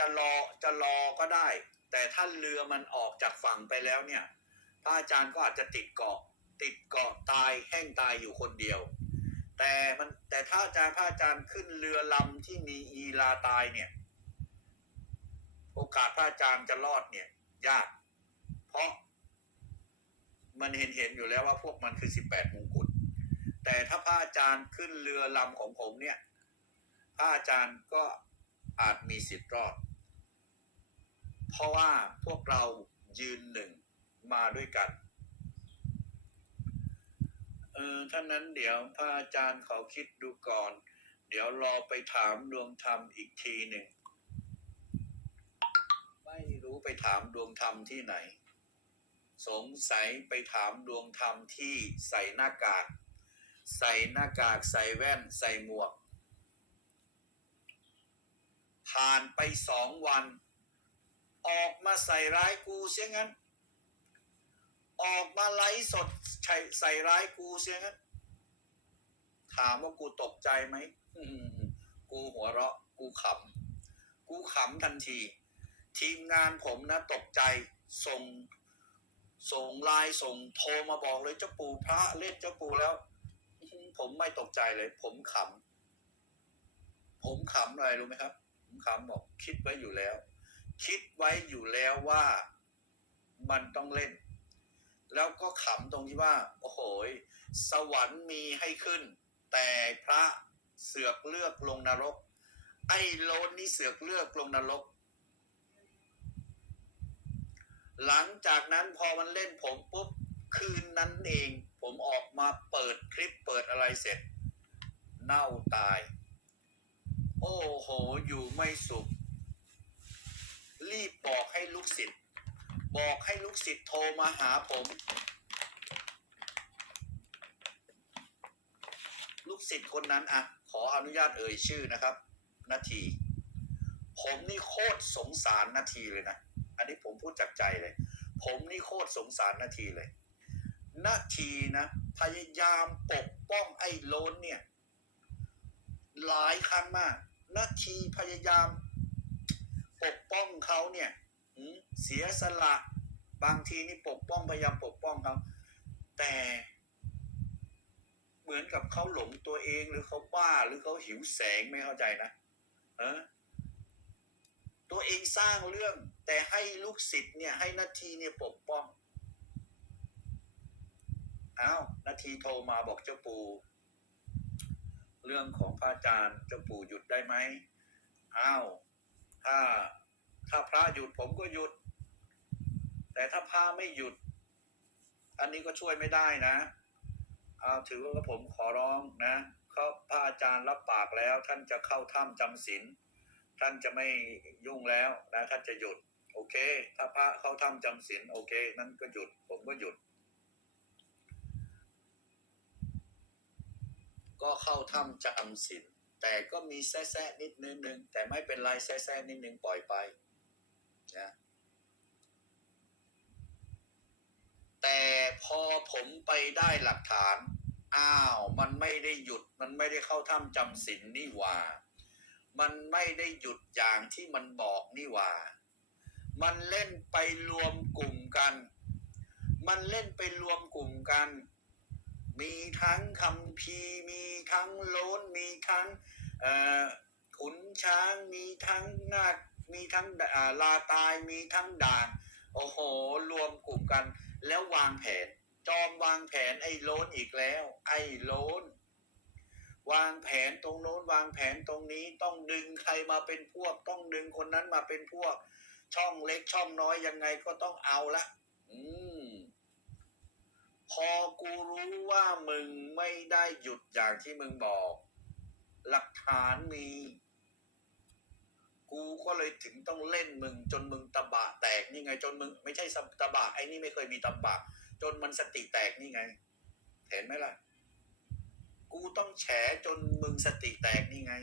จะรอจะรอก็ได้ แต่ถ้าเรือมันออกจากฝั่งไปแล้วเนี่ยพระอาจารย์ก็อาจจะติดเกาะ ติดเกาะตายแห้งตายอยู่คนเดียว แต่มันแต่ถ้าอาจารย์พระอาจารย์ขึ้นเรือลำที่มีอีลาตายเนี่ย โอกาสพระอาจารย์จะรอดเนี่ย ยาก เพราะมันเห็นเห็นอยู่แล้วว่าพวกมันคือสิบแปดมงกุฎแต่ถ้าพระอาจารย์ขึ้นเรือลำของผมเนี่ย พระอาจารย์ก็อาจมีสิทธิ์รอด เพราะว่าพวกเรายืนหนึ่งมาด้วยกัน เออท่านั้นเดี๋ยวพระอาจารย์เขาคิดดูก่อน เดี๋ยวรอไปถามดวงธรรมอีกทีหนึ่ง ไม่รู้ไปถามดวงธรรมที่ไหน สงสัยไปถามดวงธรรมที่ใส่หน้ากาก ใส่หน้ากากใส่แว่นใส่หมวก ผ่านไปสองวัน ออกมาใส่ร้ายกูเสียงั้น ออกมาไลฟ์สดใส่ใส่ร้ายกูเสียงั้น ถามว่ากูตกใจไหมกูหัวเราะ กูขำ กูขำทันที ทีมงานผมนะตกใจส่ง ส่งไลน์ส่งโทรมาบอกเลยเจ้าปู่พระเล่นเจ้าปู่แล้ว ผมไม่ตกใจเลย ผมขำ ผมขำอะไรรู้ไหมครับ ผมขำบอกคิดไว้อยู่แล้ว คิดไว้อยู่แล้วว่ามันต้องเล่น แล้วก็ขำตรงที่ว่า โอ้โหสวรรค์มีให้ขึ้น แต่พระเสือกเลือกลงนรก ไอ้โลนนี่เสือกเลือกลงนรก หลังจากนั้นพอมันเล่นผมปุ๊บคืนนั้นเอง ผมออกมาเปิดคลิปเปิดอะไรเสร็จ เน่าตาย โอ้โห อยู่ไม่สุข รีบบอกให้ลูกศิษย์บอกให้ลูกศิษย์โทรมาหาผม ลูกศิษย์คนนั้นอะ ขออนุญาตเอ่ยชื่อนะครับ นาที ผมนี่โคตรสงสารนาทีเลยนะ อันนี้ผมพูดจากใจเลย ผมนี่โคตรสงสารนาทีเลย นาทีนะ พยายามปกป้องไอ้โลนเนี่ย หลายครั้งมาก นาทีพยายาม ปกป้องเขาเนี่ยเสียสละบางทีนี่ปกป้องพยายามปกป้องเขาแต่เหมือนกับเขาหลงตัวเองหรือเขาบ้าหรือเขาหิวแสงไม่เข้าใจนะเออตัวเองสร้างเรื่อง แต่ให้ลูกศิษย์เนี่ยให้นาทีเนี่ยปกป้องอ้าวนาทีโทรมาบอกเจ้าปู่เรื่องของพระอาจารย์เจ้าปู่หยุดได้ไหมอ้าว ถ้าถ้าพระหยุดผมก็หยุด แต่ถ้าพระไม่หยุด อันนี้ก็ช่วยไม่ได้นะเอาถือว่าผมขอร้องนะเขาพระอาจารย์รับปากแล้ว ท่านจะเข้าถ้ำจำศีลท่านจะไม่ยุ่งแล้วนะท่านจะหยุด โอเค ถ้าพระเข้าถ้ำจำศีลโอเค นั่นก็หยุด ผมก็หยุด ก็เข้าถ้ำจำศีล แต่ก็มีแซ่ะๆนิดนึงนึงแต่ไม่เป็นไรแซ่ะๆนิดนึงปล่อยไปนะแต่พอผมไปได้หลักฐาน อ้าว มันไม่ได้หยุด มันไม่ได้เข้าถ้ำจำศีลนี่ว่า มันไม่ได้หยุดอย่างที่มันบอกนี่ว่า มันเล่นไปรวมกลุ่มกัน มันเล่นไปรวมกลุ่มกัน มีทั้งคำพีมีทั้งโลนมีทั้งขุนช้าง มีทั้งนาคมีทั้งลาตายมีทั้งด่าน โอ้โห รวมกลุ่มกันแล้ววางแผน จอมวางแผนไอ้โลนอีกแล้ว ไอ้โลนวางแผนตรงโน้นวางแผนตรงนี้ต้องดึงใครมาเป็นพวก ต้องดึงคนนั้นมาเป็นพวก ช่องเล็กช่องน้อยยังไงก็ต้องเอาละ อืม มึงไม่ได้หยุดอย่างที่มึงบอก หลักฐานมี กูก็เลยถึงต้องเล่นมึง จนมึงตะบะแตกนี่ไง จนมึงไม่ใช่ตะบะไอ้นี่ไม่เคยมีตะบะ จนมันสติแตกนี่ไง เห็นไหมล่ะ กูต้องแฉจนมึงสติแตกนี่ไง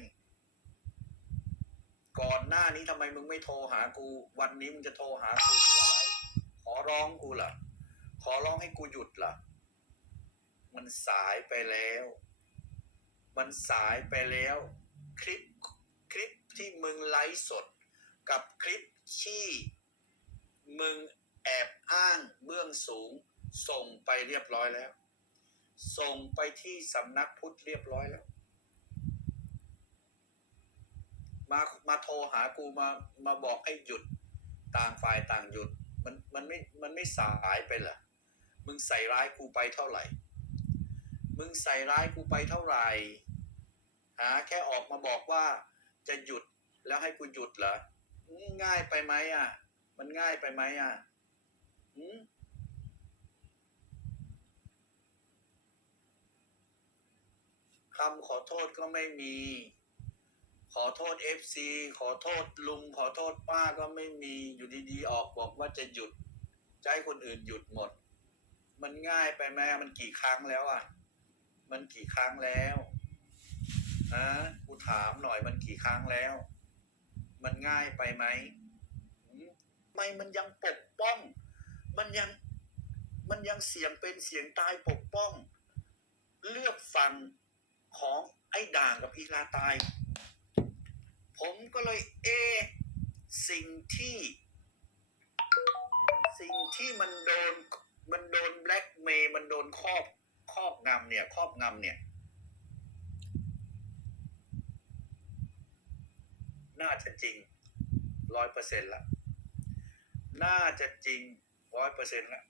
ก่อนหน้านี้ทำไมมึงไม่โทรหากู วันนี้มึงจะโทรหากูเพื่ออะไร ขอร้องกูล่ะขอร้องให้กูหยุดล่ะ มันสายไปแล้ว มันสายไปแล้ว คลิปคลิปที่มึงไลฟ์สด กับคลิปที่มึงแอบอ้างเบื้องสูง ส่งไปเรียบร้อยแล้ว ส่งไปที่สำนักพุทธเรียบร้อยแล้ว มามาโทรหากูมามาบอกให้หยุดต่างฝ่ายต่างหยุด มันมันไม่มันไม่สายไปเหรอมึงใส่ร้ายกูไปเท่าไหร่ มึงใส่ร้ายกูไปเท่าไหร่หาแค่ออกมาบอกว่าจะหยุดแล้วให้กูหยุดเหรอง่ายไปไหมอะ มันง่ายไปไหมอะอืมคำขอโทษก็ไม่มี ขอโทษเอฟซีขอโทษลุง ขอโทษป้าก็ไม่มีอยู่ดีๆ ออกบอกว่าจะหยุดให้คนอื่นหยุดหมด มันง่ายไปไหมมันกี่ครั้งแล้วอะ มันกี่ครั้งแล้วฮะกูถามหน่อยมันกี่ครั้งแล้ว มันง่ายไปไหมทำไมมันยังปกป้อง มันยังมันยังเสียงเป็นเสียงตายปกป้อง เลือกฟังของไอ้ด่างกับอีลาตาย ผมก็เลยเอ สิ่งที่ สิ่งที่มันโดนมันโดนแบล็กเมย์มันโดนครอบ รอบงำเนี่ย ครอบงำเนี่ย น่าจะจริงร้อยเปอร์เซ็นต์ละ น่าจะจริงร้อยเปอร์เซ็นต์ละ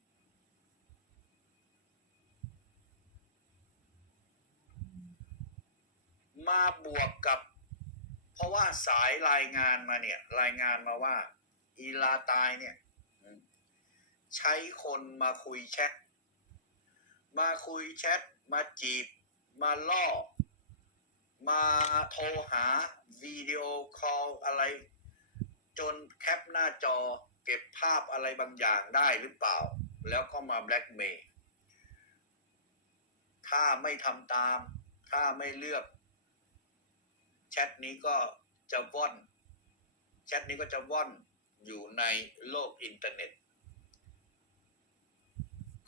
มาบวกกับ เพราะว่าสายรายงานมาเนี่ย รายงานมาว่า อีลาตายเนี่ย ใช้คนมาคุยแชท มาคุยแชท มาจีบ มาล่อ มาโทรหาวิดีโอคอลอะไร จนแคปหน้าจอเก็บภาพอะไรบางอย่างได้หรือเปล่า แล้วก็มาแบล็กเมย์ถ้าไม่ทำตาม ถ้าไม่เลือก แชทนี้ก็จะว่อน แชทนี้ก็จะว่อนอยู่ในโลกอินเทอร์เน็ต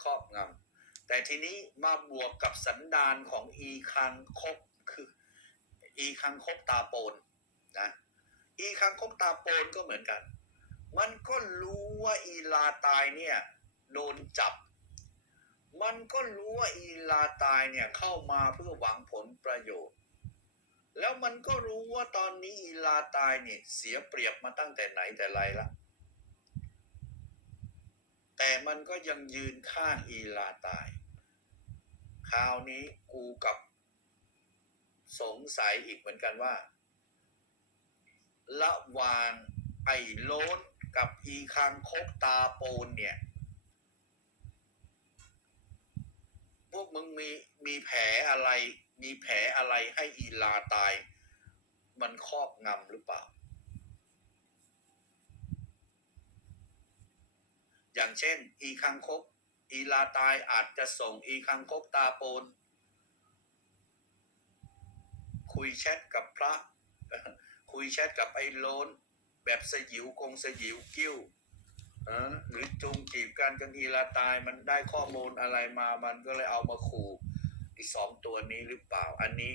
ครอบงำ แต่ทีนี้มาบวกกับสันดานของอีคังคกคือ อีคังคกตาโปนนะอีคังคกตาโปนก็เหมือนกัน มันก็รู้ว่าอีลาตายเนี่ยโดนจับ มันก็รู้ว่าอีลาตายเนี่ยเข้ามาเพื่อหวังผลประโยชน์ แล้วมันก็รู้ว่าตอนนี้อีลาตายเนี่ยเสียเปรียบมาตั้งแต่ไหนแต่ไรละแต่มันก็ยังยืนข้างอีลาตาย คราวนี้กูกับสงสัยอีกเหมือนกันว่าระวางไอ้โล้นกับอีคังคกตาโปนเนี่ย พวกมึงมีมีแผลอะไร มีแผลอะไรให้อีลาตาย มันครอบงำหรือเปล่า อย่างเช่น อีคังคก อีลาตายอาจจะส่งอีคังคกตาโปน คุยแชทกับพระ คุยแชทกับไอ้โลน แบบสยิวกงสยิวกิ้วหรือจูงจีบกันจนอีลาตายมันได้ข้อมูลอะไรมามันก็เลยเอามาขู่อีสองตัวนี้หรือเปล่าอันนี้